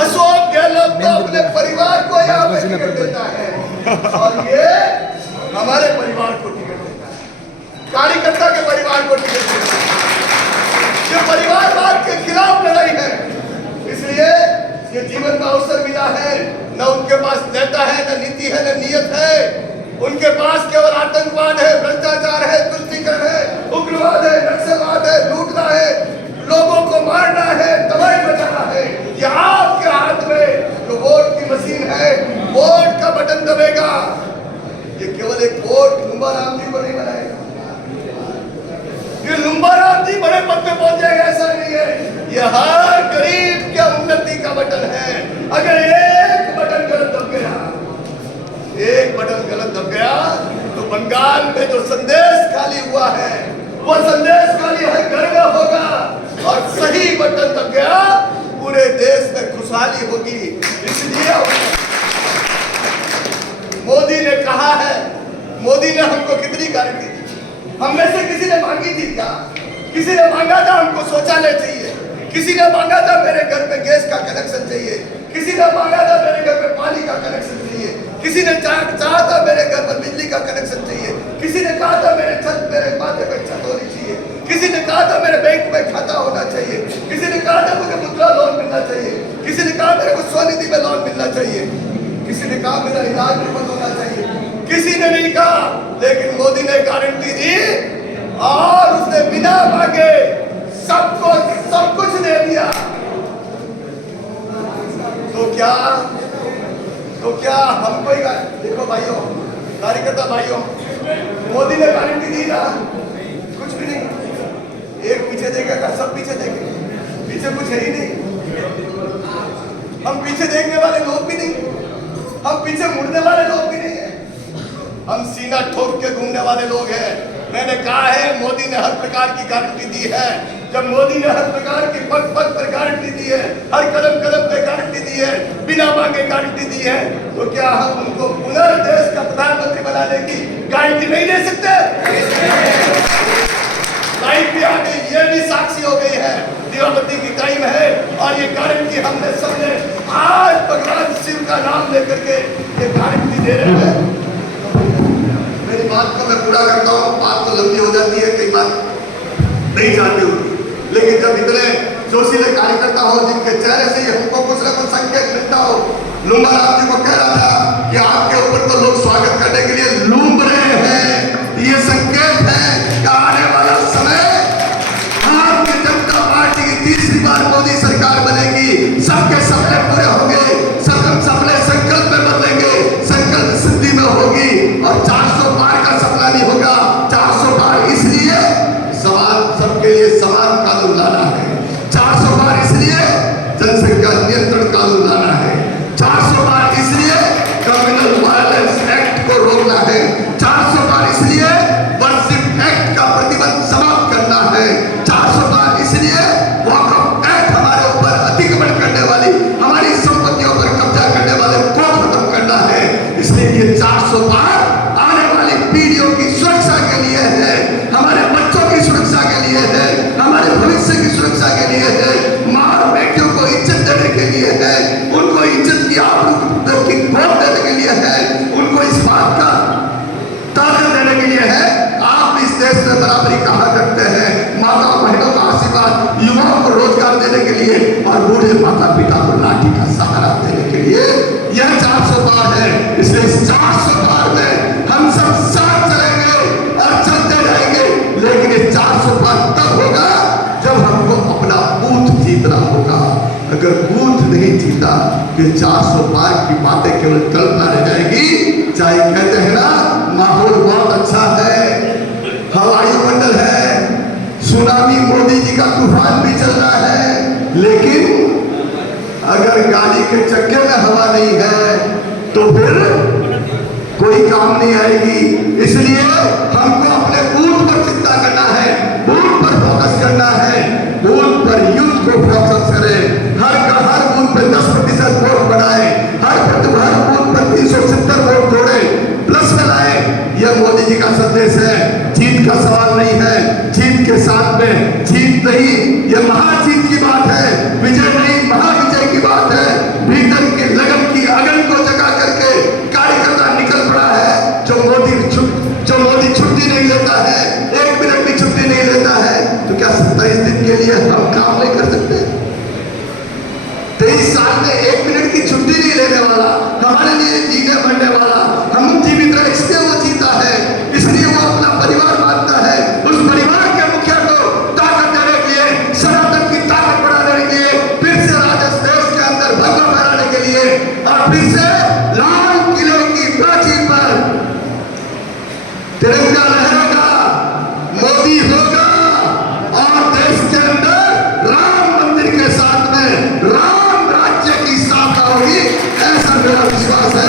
अशोक गहलोत तो अपने परिवार को यहाँ पे टिकट देता है और ये हमारे परिवार को टिकट देता है, कार्यकर्ता के परिवार को टिकट देता है। ये परिवारवाद के खिलाफ लड़ाई है, इसलिए ये जीवन का अवसर मिला है। न उनके पास नेता है, न नीति है, न नियत है। उनके पास केवल आतंकवाद है, भ्रष्टाचार है, तुष्टीकरण है, उग्रवाद है, नक्सलवाद है, लूटना है, लोगों को मारना है, दवाई बचाना है। ये आपके हाथ में जो वोट की मशीन है, वोट का बटन दबेगा, ये केवल एक वोट लुम्बा राम जी को नहीं बनाएगा। ये लुम्बा राम जी बड़े पद पे पहुंच जाएगा, ऐसा नहीं है। ये हर गरीब के उन्नति का बटन है। अगर एक बटन गलत दब गया, एक बटन गलत दब गया तो बंगाल में जो संदेश खाली हुआ है वो संदेश खाली हर घर में होगा, और सही बटन दब गया पूरे देश में खुशहाली होगी। इसलिए मोदी ने कहा है, मोदी ने हमको कितनी गारंटी दी? हम में से किसी ने मांगी थी क्या? किसी ने मांगा था हमको शौचालय चाहिए, किसी ने मांगा था मेरे घर में गैस का कनेक्शन चाहिए, किसी ने मांगा था मेरे घर में पानी का कनेक्शन चाहिए, किसी ने चाहा था मेरे घर पर बिजली का कनेक्शन चाहिए, किसी ने कहा था मेरे माथे पर छत होनी चाहिए, किसी ने कहा था मेरे बैंक में खाता होना चाहिए, किसी ने कहा था मुझे मुद्रा लोन मिलना चाहिए, किसी ने कहा मेरे को स्वनिधि में लोन मिलना चाहिए, किसी ने कहा मेरा इलाज मुफ्त होना चाहिए, किसी ने नहीं कहा। लेकिन मोदी ने गारंटी दी और उसने बिना मांगे सबको सब कुछ दे दिया। तो क्या हमको ही देखो भाइयों, कार्यकर्ता भाइयों, मोदी ने गारंटी दी ना, कुछ भी नहीं। एक पीछे देखेगा, सब पीछे देखेंगे, पीछे कुछ है ही नहीं। हम पीछे देखने वाले लोग भी नहीं, हम पीछे मुड़ने वाले लोग भी नहीं है, हम सीना ठोक के घूमने वाले लोग हैं। मैंने कहा है मोदी ने हर प्रकार की गारंटी दी है। जब मोदी ने हर प्रकार की पग पग पर गारंटी दी है, हर कदम कदम पे गारंटी दी है, बिना मांगे गारंटी दी है, तो क्या हम उनको पुनः देश का प्रधानमंत्री बनाने की गारंटी नहीं दे सकते? लाइफ भी आ गई, ये भी साक्षी हो गई है, दीपावली की टाइम है और ये गारंटी हमने सबने आज भगवान शिव का नाम लेकर के ये गारंटी दे रहे हैं। मेरी बात को मैं पूरा करता हूँ, बात तो लंबी हो जाती है, कई बात नहीं जाती होगी, लेकिन जब इतने जोशीले कार्यकर्ता हो जिनके चेहरे से हमको कुछ न कुछ संकेत मिलता हो। लुम्बा राम जी को कह रहा था कि आपके ऊपर तो लोग स्वागत करने के लिए लूम रहे हैं, ये संकेत है कि आने वाला समय भारतीय जनता पार्टी की तीसरी बार मोदी सरकार बनेगी, सबके सपने पूरे होंगे, सबके सपने संकल्प में बदलेंगे, संकल्प सिद्धि में होगी और 400 पार का सपना नहीं होगा। 400 पार इसलिए सबके लिए समान कानून लाना है, 400 पार इसलिए जनसंख्या नियंत्रण कानून लाना है, 400 पार इसलिए कम्युनल वायलेंस एक्ट को रोकना है, 400 पार इसलिए वर्शिप एक्ट का प्रतिबंध समाप्त करना है, 400 पार इसलिए वॉकआउट एक्ट हमारे ऊपर अतिक्रमण करने वाली, हमारी संपत्तियों पर कब्जा करने वाले को खत्म करना है। इसलिए ये 400 पार आने वाली पीढ़ियों की सुरक्षा के लिए है, हमारे बच्चों की सुरक्षा के लिए है, हमारे भविष्य की सुरक्षा के लिए है, माँ और बेटियों को इज्जत देने के लिए है, उनको इज्जत की आबरू की खोज देने के लिए है, उनको इस बात का ताकत देने के लिए है। आप इस देश में बराबरी कहा करते हैं, माता बहनों का आशीर्वाद, युवाओं को रोजगार देने के लिए और बूढ़े माता पिता को लाठी का सहारा देने के लिए यह 400 पार है। इसलिए इस 400 पार में हम सब साथ चलेंगे और चलते रहेंगे, लेकिन ये 400 पार तब होगा जब हमको अपना बूथ जीतना होगा। अगर बूथ नहीं जीता तो 400 पार की बातें केवल कल्पना रह जाएगी। चाहे कहते हैं ना माहौल बहुत अच्छा है, वायुमंडल है, सुनामी मोदी जी का तूफान भी चल रहा है, लेकिन अगर गाड़ी के चक्के में हवा नहीं है तो फिर कोई काम नहीं आएगी। इसलिए हमको अपने बूथ पर चिंता करना है, बूथ पर फोकस करना है, बूथ पर यूथ को फोकस करें, हर बूथ पे 10% वोट बनाए, हर बूथ पर 370 वोट जोड़े, प्लस में लाए। यह मोदी जी का संदेश है। जीत का सवाल नहीं है, जीत के साथ में जीत नहीं, यह महाजीत की बात है, विजय नहीं महाविजय की बात है। में 1 मिनट की छुट्टी नहीं लेने वाला, हमारे लिए जीने मरने वाला, हम जीवित रहे इसलिए वो जीता है, इसलिए वो अपना परिवार मानता है। उस परिवार के मुखिया को ताकत देने के लिए, सनातन की ताकत बढ़ाने के लिए, फिर से राजस्थान देश के अंदर भंग फैलाने के लिए, और फिर से लाल किले की प्राचीर पर तिरंगा लहरेगा, मोदी होगा, और देश के अंदर राम मंदिर के साथ में राम राज्य की स्थापना होगी, ऐसा मेरा विश्वास है।